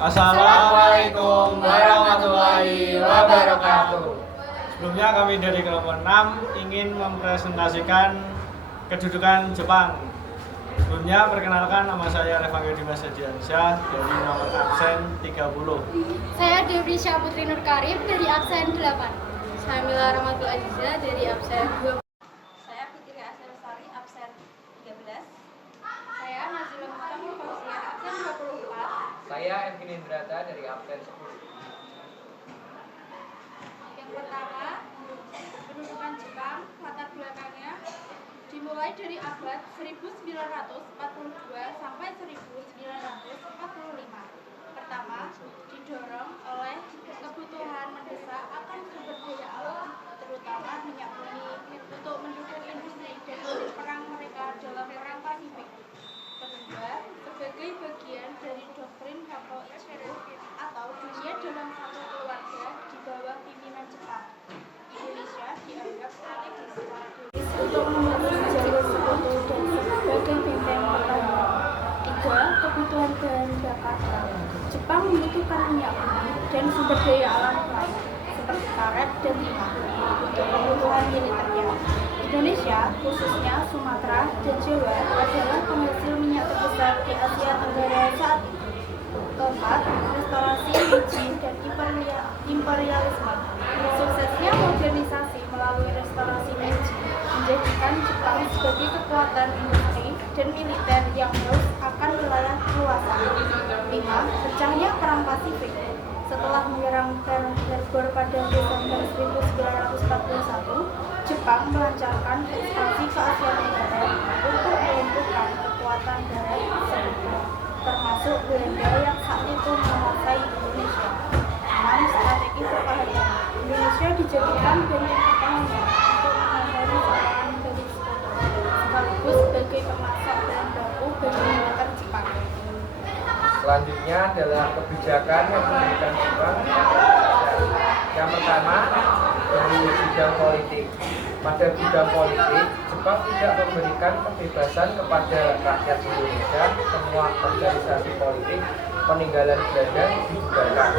Assalamualaikum warahmatullahi wabarakatuh. Sebelumnya kami dari kelompok 6 ingin mempresentasikan kedudukan Jepang. Sebelumnya perkenalkan, nama saya Revangga Dimas Hadiansyah dari nomor absen 30. Saya Devrisya Putri Nur Karim dari absen 8. Saya Mila Rahmatul Aziza dari absen 2. Saya Fitri Asel Sari absen 13. Saya Nazila Mutamul Fauziah absen 24. Saya Evin Indrata dari absen 10. Yang pertama, kedudukan Jepang, latar belakangnya dimulai dari abad 1942 sampai 1945. Pertama, didorong oleh kebutuhan mendesak akan sumber daya alam, terutama minyak bumi, untuk mendukung industri dan mesin perang mereka dalam perang Pasifik. Kedua, sebagai bagian dari doktrin Kapo Ichiro atau dunia dalam satu keluarga di bawah pimpinan Jepang, Indonesia dianggap strategis secara geografis untuk membangun jalur sekutu dan sebagai benteng pertahanan. Tiga, kebutuhan bahan bakar. Jepang membutuhkan minyak bumi dan sumber daya alam lain seperti karet dan timah untuk kebutuhan militernya. Indonesia, khususnya Sumatera dan Jawa, adalah penghasil minyak terbesar di Asia Tenggara saat ini. Keempat, restorasi Meiji dan imperialisme. Suksesnya modernisasi melalui restorasi Meiji menjadikan Jepang sebagai kekuatan industri dan militer yang terus akan wilayah kekuasaan. 5. Pecahnya Perang Pasifik. Setelah menyerang Pearl Harbor pada Desember 1941, Jepang melancarkan ekspansi ke Asia Tenggara untuk melumpuhkan kekuatan darat tersebut, termasuk Belanda yang saat itu menguasai Indonesia. 6. Strategi pertahanan. Indonesia dijadikan benteng pertahanan untuk menghindari serangan dari sekutu, sekaligus sebagai pemasok bahan baku bagi militer Jepang. Selanjutnya adalah kebijakan yang diberikan Jepang. Yang pertama, dari bidang politik. Pada bidang politik, Jepang tidak memberikan kebebasan kepada rakyat Indonesia. Semua organisasi politik peninggalan Belanda dibubarkan.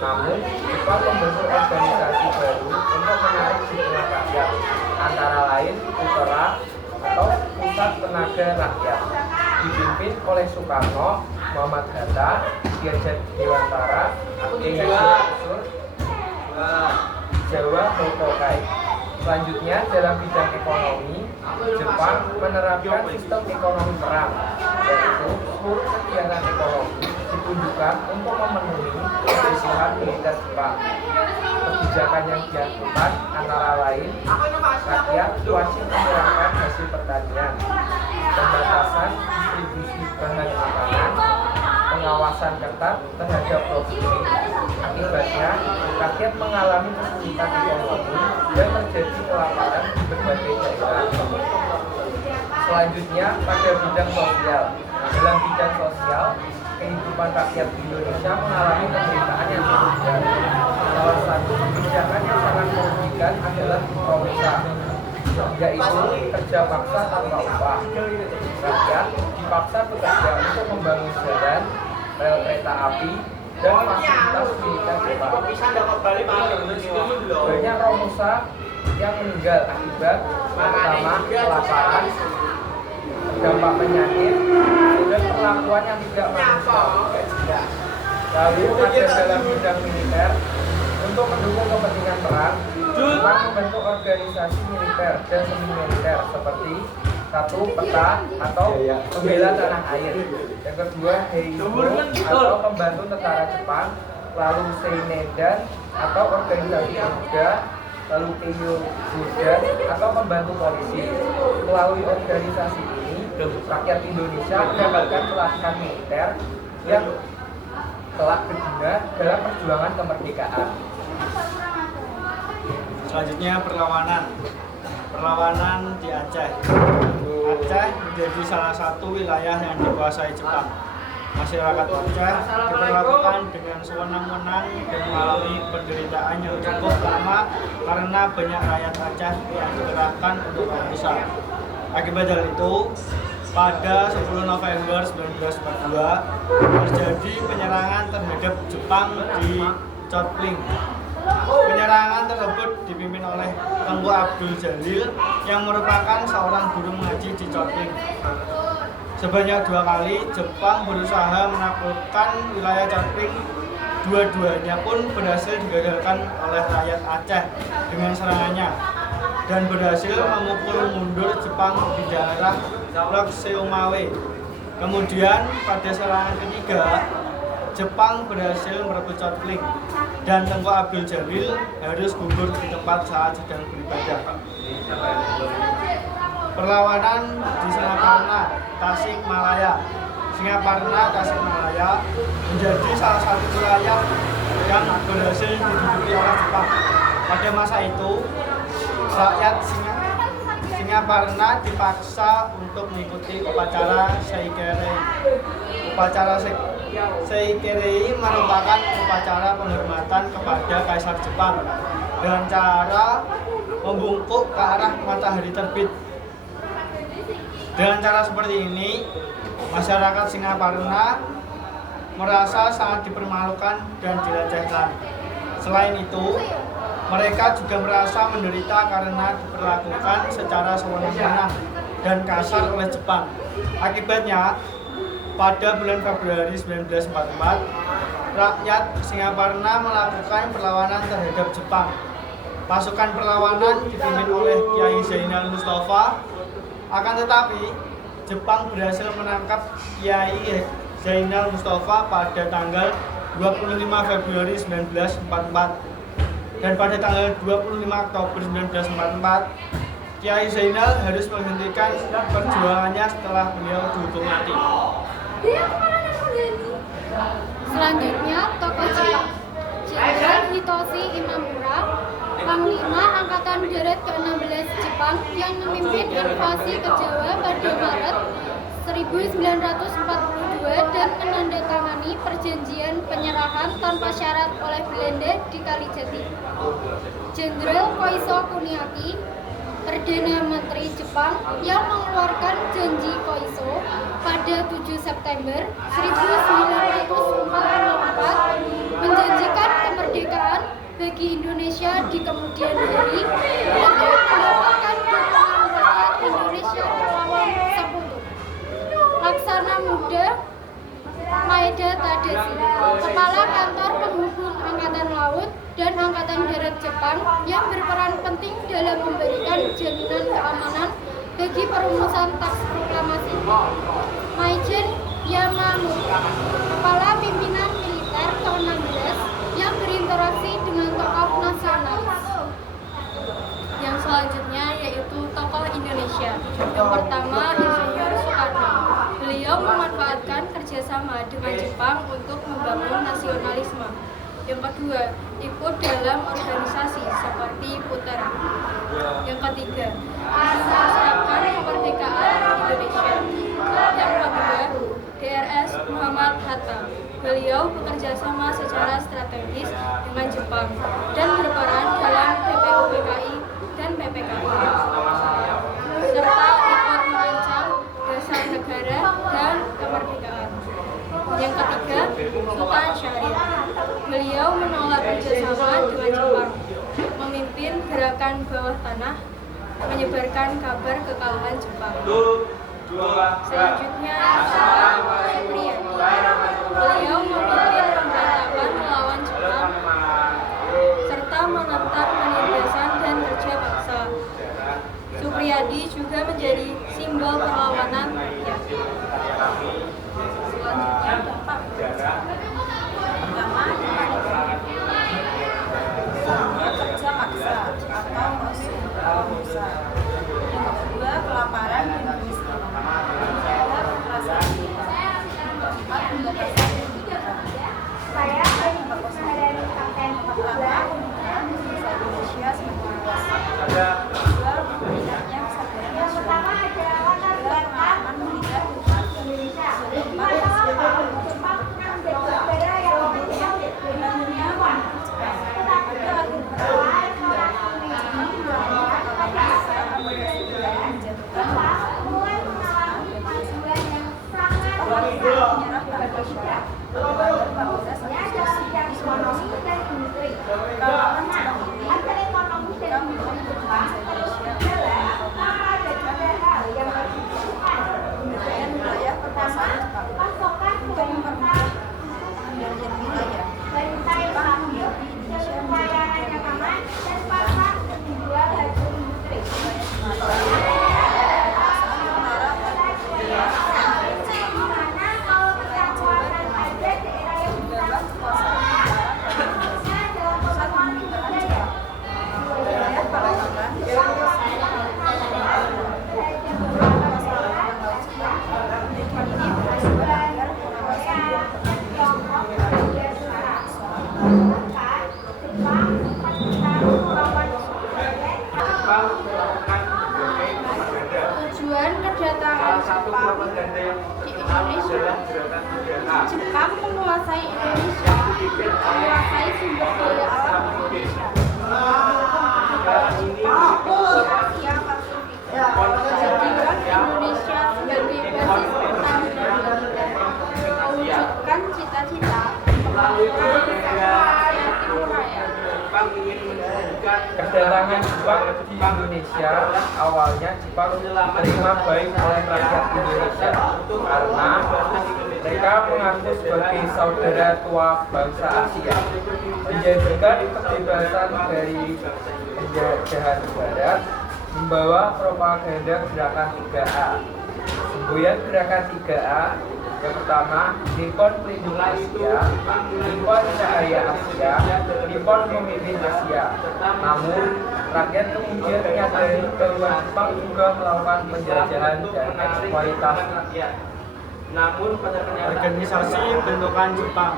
Namun, Jepang membentuk organisasi baru untuk menarik dukungan rakyat, antara lain UTERA atau Pusat Tenaga Rakyat, dipimpin oleh Soekarno, Muhammad Hatta, Dirjen Dewantara, Kusur, Jawa Motokai. Selanjutnya, dalam bidang ekonomi, Jepang menerapkan sistem ekonomi perang, yaitu seluruh kegiatan ekonomi ditunjukkan untuk memenuhi kebutuhan militer Jepang. Kebijakan yang dilakukan antara lain, rakyat wajib menyerahkan hasil pertanian, pembatasan distribusi bahan makanan, pengawasan ketat terhadap produksi. Akibatnya, rakyat mengalami kesulitan ekonomi dan terjadi kelaparan di berbagai daerah. Selanjutnya, pada bidang sosial. Dalam bidang sosial, kehidupan rakyat Indonesia mengalami penderitaan yang cukup berat. Salah satu kebijakan yang sangat merugikan adalah Romusa, yaitu kerja paksa tanpa upah. Rakyat dipaksa bekerja untuk membangun jalan, rel kereta api, dan fasilitas militer Jepang. Banyak Romusa yang meninggal akibat pertama kelaparan, dampak penyakit, dan perlakuan yang tidak manusiawi. Lalu ada dalam bidang militer, untuk mendukung kepentingan perang, Jepang membentuk organisasi militer dan semi militer seperti satu, peta atau pembela tanah air. Yang kedua, Heibo atau pembantu tentara Jepang. Lalu Seinedan atau organisasi pemuda. Lalu Keiyo Judan atau pembantu polisi. Melalui organisasi ini, rakyat Indonesia mendapatkan pelatihan militer yang telah berguna dalam perjuangan kemerdekaan. Selanjutnya perlawanan di Aceh. Aceh menjadi salah satu wilayah yang dikuasai Jepang. Masyarakat Aceh diperlakukan dengan sewenang-wenang dan mengalami penderitaan yang cukup lama karena banyak rakyat Aceh yang dikerahkan untuk Romusa. Akibat hal itu, pada 10 November 1942 terjadi penyerangan terhadap Jepang di Chotpling. Penyerangan tersebut dipimpin oleh Tengku Abdul Jalil yang merupakan seorang guru mengaji di Chotpling. Sebanyak 2 kali Jepang berusaha menaklukkan wilayah Chotpling. Dua-duanya pun berhasil digagalkan oleh rakyat Aceh dengan serangannya dan berhasil memukul mundur Jepang di daerah Lok Seumawe. Kemudian pada serangan ketiga, Jepang berhasil merebut Chotpling dan Tengku Abdul Jalil harus gugur di tempat saat sedang beribadah. Perlawanan di Singaparna, Tasikmalaya. Singaparna, Tasikmalaya menjadi salah satu wilayah yang berhasil diduduki oleh Jepang. Pada masa itu, rakyat Singaparna dipaksa untuk mengikuti upacara Seikerei. Upacara Seikerei merupakan upacara penghormatan kepada Kaisar Jepang dengan cara membungkuk ke arah matahari terbit. Dengan cara seperti ini, masyarakat Singaparna merasa sangat dipermalukan dan dilecehkan. Selain itu, mereka juga merasa menderita karena diperlakukan secara sewenang-wenang dan kasar oleh Jepang. Akibatnya, pada bulan Februari 1944, rakyat Singaparna melakukan perlawanan terhadap Jepang. Pasukan perlawanan dipimpin oleh Kiai Zainal Mustafa, akan tetapi Jepang berhasil menangkap Kiai Zainal Mustafa pada tanggal 25 Februari 1944. Dan pada tanggal 25 Oktober 1944, Kiai Zainal harus menghentikan perjuangannya setelah beliau dihukum mati. Selanjutnya, tokoh Jepang. Jenderal Hitoshi Imamura, Panglima Angkatan Darat ke-16 Jepang yang memimpin invasi ke Jawa pada Maret 1942 dan menandatangani perjanjian penyerahan tanpa syarat oleh Belanda di Kalijati. Jenderal Koiso Kuniaki, Perdana Menteri Jepang yang mengeluarkan janji Koiso pada 7 September 1944 menjanjikan kemerdekaan bagi Indonesia di kemudian hari dengan mendapatkan dukungan rakyat Indonesia melawan Sekutu. Laksana Muda Maeda Tadashi, Kepala Kantor Penghubung Angkatan Laut dan Angkatan Darat Jepang yang berperan penting dalam memberikan jaminan keamanan bagi perumusan teks proklamasi. Maijen Yamamoto, Kepala Pimpinan Militer ke-16 yang berinteraksi dengan tokoh nasionalis. Yang selanjutnya yaitu tokoh Indonesia. Yang pertama, Insinyur Soekarno. Beliau memanfaatkan kerjasama dengan Jepang untuk membangun nasionalisme. Yang kedua, ikut dalam organisasi seperti Putera. Yang ketiga, mempersiapkan kemerdekaan Indonesia. Yang kedua, DRS Muhammad Hatta. Beliau bekerja sama secara strategis dengan Jepang dan berperan dalam PPUPKI dan PPKI, serta ikut merancang dasar negara dan kemerdekaan. Yang ketiga, Sultan Syahrir. Beliau menolak kerjasama dengan Jepang, memimpin gerakan bawah tanah, menyebarkan kabar kekalahan Jepang. Selanjutnya, Supriyadi. Beliau memimpin pemberontakan melawan Jepang serta menentang penindasan dan kerja paksa. Supriyadi juga menjadi simbol perlawanan rakyat. Selanjutnya, Bapak. Pertama, kerja paksa atau Osu. Yang kedua, kelaparan dan kemiskinan. Yang ketiga, kekerasan. Yang daerah Bank Indonesia tanggal 14 Agustus 1999. Kawasan Jepang ini bukan milik Indonesia. Pemberdayaan wilayah perkuasaan Jepang untuk mempermudah pengendalian wilayah. Jepang menjadi Indonesia menjadi negara Tujuan kedatangan Jepang di Indonesia. Jepang menguasai Indonesia, menguasai sumber daya alam Indonesia. Asia Pasifik. Menjadikan Indonesia sebagai basis utama mewujudkan cita-cita pembangunan Timur Raya. Kedatangan Jepang di Indonesia, awalnya Jepang diterima baik oleh rakyat Indonesia karena mereka mengaku sebagai saudara tua bangsa Asia, menjadikan kebebasan dari penjajahan Barat, membawa propaganda gerakan 3A. Semboyan gerakan 3A yang pertama, Nippon pelindung Asia, Nippon cahaya Asia, Nippon memimpin Asia. Namun, rakyat kemudian menyadari bahwa Jepang juga melakukan penjajahan dan eksploitasi. Organisasi bentukan Jepang.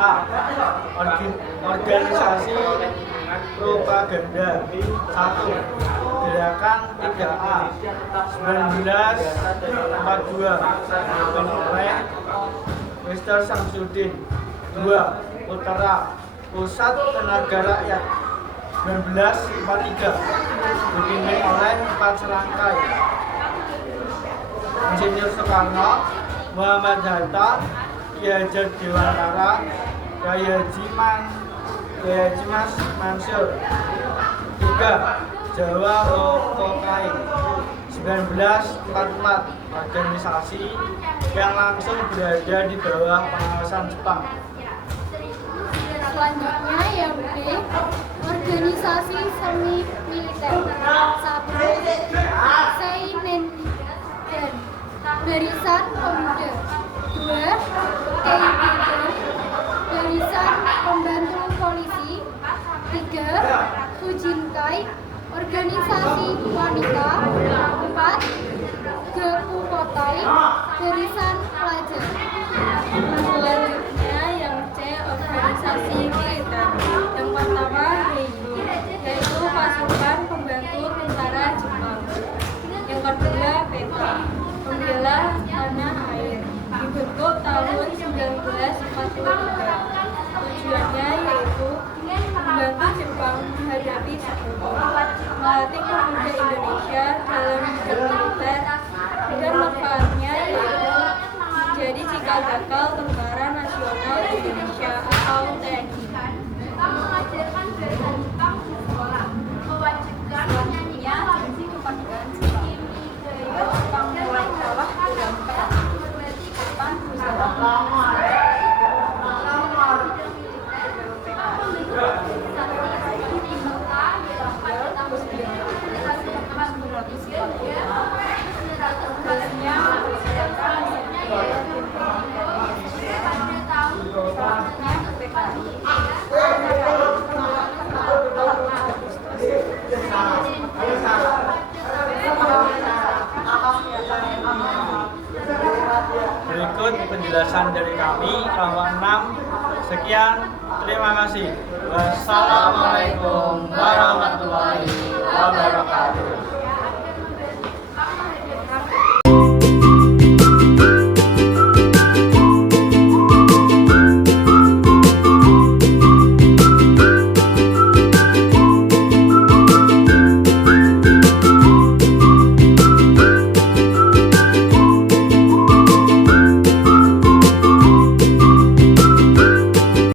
A. Organisasi propaganda. 1. Gerakan 3A 1942 dipimpin oleh Mr. Samsudin. 2. Utara Pusat Tenaga Rakyat 1943 dipimpin oleh 4 serangkai Insinyur Soekarno, Muhammad Hatta, Ki Hajar Dewantara, Kiai Haji Mas Mansur. 3. Jawa Rokokai 1944 organisasi yang langsung berada di bawah pengawasan Jepang. Selanjutnya yang B, organisasi semi militer. 1. Seinen dan Barisan Pemuda. 2. Keibukan Barisan Pembantu Polisi. 3. Fujinkai organisasi wanita. 4. Gekukotai Barisan Pelajar. Selanjutnya yang C, organisasi militer. Yang pertama Heigo, yaitu pasukan pembantu tentara Jepang. Yang kedua PP, pembela tanah air, dibentuk tahun 1943. Tujuannya yaitu membantu Jepang menghadapi sekutu, melatih pemuda Indonesia dalam bidang militer, dan manfaatnya yaitu menjadi cikal bakal Tentara Nasional Indonesia atau TNI. mengajarkan bahasa Jepang di sekolah, mewajibkan menyanyinya lagu kemerdekaan Jepang. Jepang mulai kalah dalam perang. Jepang berusaha Berikut penjelasan dari kami kelompok 6. Sekian, terima kasih. Wassalamualaikum warahmatullahi wabarakatuh.